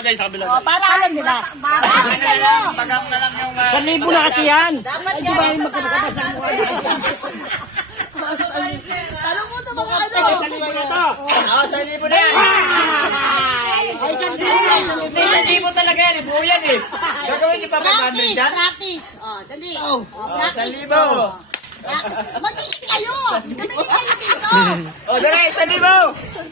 dahil sa kabila. Para alam nila. Pagam na lang yung... 1,000 na kasi yan. Dapat Ay, di ba yung magkakabas ng mukha niya? Tanong mo sa mga ano. Oo, 1,000 na yan. Ay, 1,000. 1,000 talaga yan, buo yan eh. Gagawin niyo pa 500 dyan? Practice. Dali. Oo, 1,000. Magiging kayo. Tumingin kayo dito. O, dali, 1,000.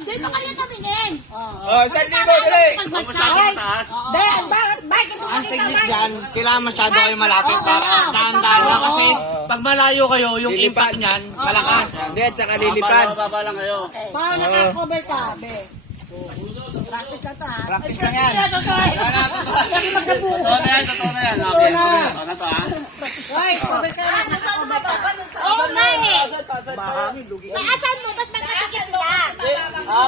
Dito kayo tumingin. O, 1,000, dali. Masyadong taas. Ben, bakit ito Ang technique dyan, kailangan masyado kayo malapit. Dahan-dahan lang kasi pag malayo kayo, yung impact niyan, malakas. Hindi, at saka lilipad. Baba lang kayo. Para nakakover ka, be. Practice na to, ha? Practice na yan. Totoo na yan, totoo na yan. Okay, totoo na to ha. Hoy, cover ka na. Nakakover ka. Oo nga eh. Taasan mo, ba't nagkakit yan?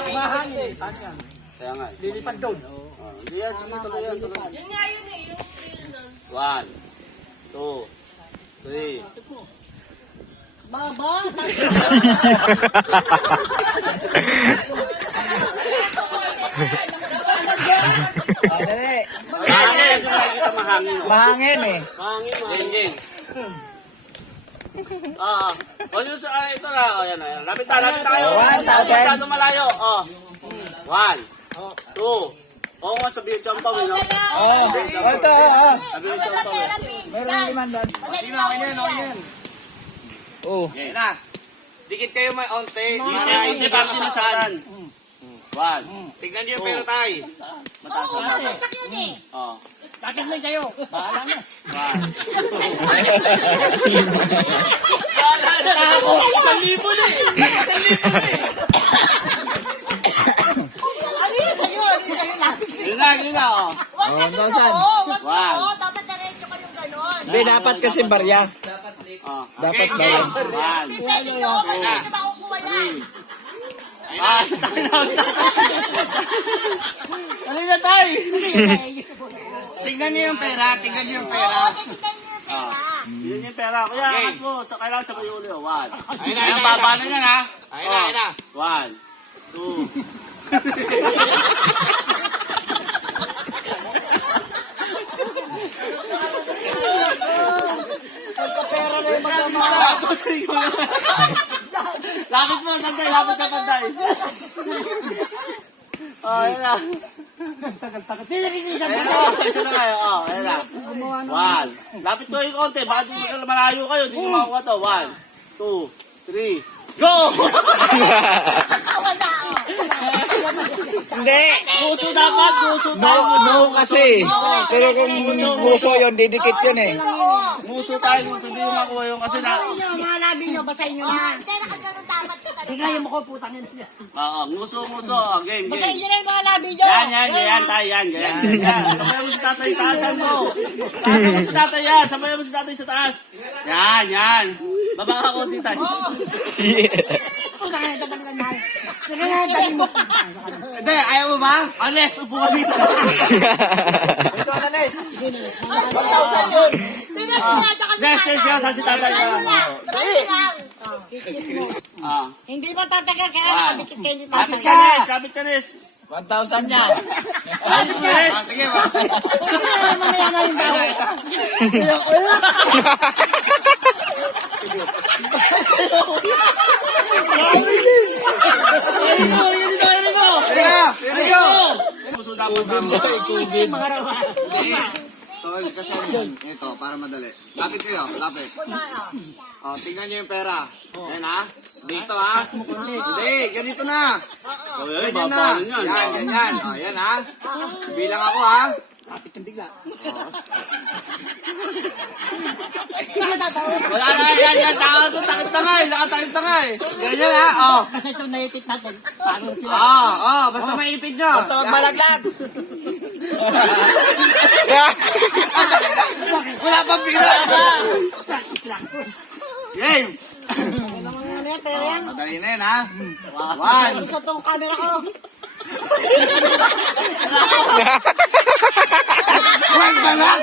Mahangin. Kaya nga. Lilipad doon. Hindi yan, sige, tuloy yan. Yun nga yun eh, yung feel nun. 1, 2, 3. Baba. O, dali. Mahangin, yung makikita mahangin. Mahangin eh. Mahangin, mahangin. O yun sa, ito na, o yan, ayan. Lapit na kayo. 1,000. Masyadong malayo, o. 1, 2. Oo nga, sabihin dyan pa, no? Oo, ito, oo. Sabihin dyan pa, Meron yung liman doon. Sino, okay na yan, okay na yan. Oo. Ayun na. Dikit kayo may onte. Hindi pa ako sinasaran. 1. Tignan niyo yung pera tayo. Mataas Oo, na. bagsak yun eh. O. Bakit lang kayo? Bahala na. 1,000 na eh. 1,000 na eh. Ano yun sa'yo? Ano yun sa'yo? Yun na, o. Huwag kasi 1,000. oo, wag One. oo, dapat diretso kayong ganon. Hindi, dapat kasi barya. O. Dapat barya. 1. Hindi pwede doon, kasi hindi na makukuha yan. Ano na tayo? Tignan niyo yung pera, tignan niyo yung pera. Oo, titignan niyo yung pera. Yun yung pera. Kuya, angat mo. Sa kailangan sa may ulo. 1. Ayun na, Ayan, ayun na, baba ayun na yan, ha? Ayun na, ayun na. 1, 2. Lapit mo, Tanday. Lapit ka, Tanday. Oh, ayun na. Ayun na, ito na kayo. Oh, ayun na. 1. Lapit ko yung konti. Baka di malayo kayo. Di nyo makuha to. 1, 2, 3. Go! Hindi. Puso dapat. Puso No, tayo. no kasi. Pero kung puso yun, didikit yun eh. Puso tayo. Puso di nyo makuha yung kasi na. Mga labi nyo, basahin nyo na. Hindi na kagano'n dapat ka Hindi talaga. kaya mo ko putang yun. Oo, nguso. Game. Basahin nyo na yung mga labi nyo. Yan tayo. Yan. Sabayan mo si tatay. Taasan mo. Taasan mo si tatay. Yan. Sabayan mo si tatay sa taas. Yan. Baba ka konti tayo. Putang yun, dabang lang na. Sige na, dali mo. Hindi, ayaw mo ba? Anes, upo ka dito. Ito na, Nes. 1,000 yun. Sino sinadya ka Yes. Saan si tatay? Sa'yo lang. Sa'yo lang. Hindi mo tatagal kaya nakabikit kayo ni Lapit tatay. ka, Nes. 1,000 yan. Ayos, Nes. Sige ba? Mamaya na yung bago. Ayun mo. Sige na, Puso dapat tama. Mga rawa. Tol, kasi ito, para madali. Lapit kayo, lapit. O, tingnan niyo yung pera. Ayan ha. Dito ha. Hindi, ganito na. Ay, Ganyan na. baba na yan. Yan, ganyan. O, yan ha. Bilang ako ha. Kapit yung bigla. Wala na yan. Takip na nga eh. Ganyan ha. O. Kasi ito naipit natin. Paano sila? Basta maipid nyo. Basta magmalaglag. Wala pang pila. Game. Ano yan, tayo yan? Madali na yan ha. One. Gusto tong camera ko. One pa lang.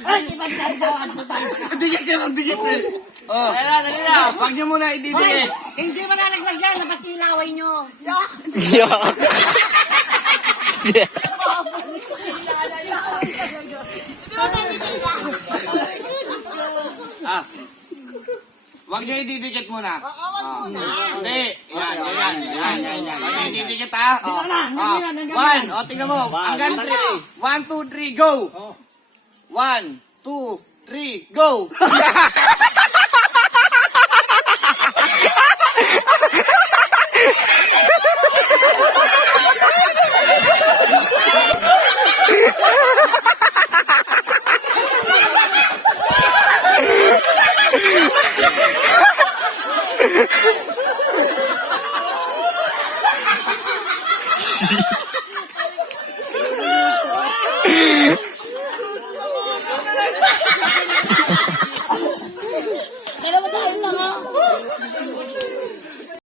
Ay, di ba nagdawaan mo tayo? Dikit ka lang, dikit eh. Oh. Ayun na. Huwag nyo muna ididikit. Hindi mo nalaglag yan. Labas niyo yung laway nyo. Yuck. Wag niyo ididikit muna. Hindi. Yan. Wag niyo ididikit ha. One. O, tingnan mo. Hanggang 3. 1, 2, 3, go. 1, 2, 3, go.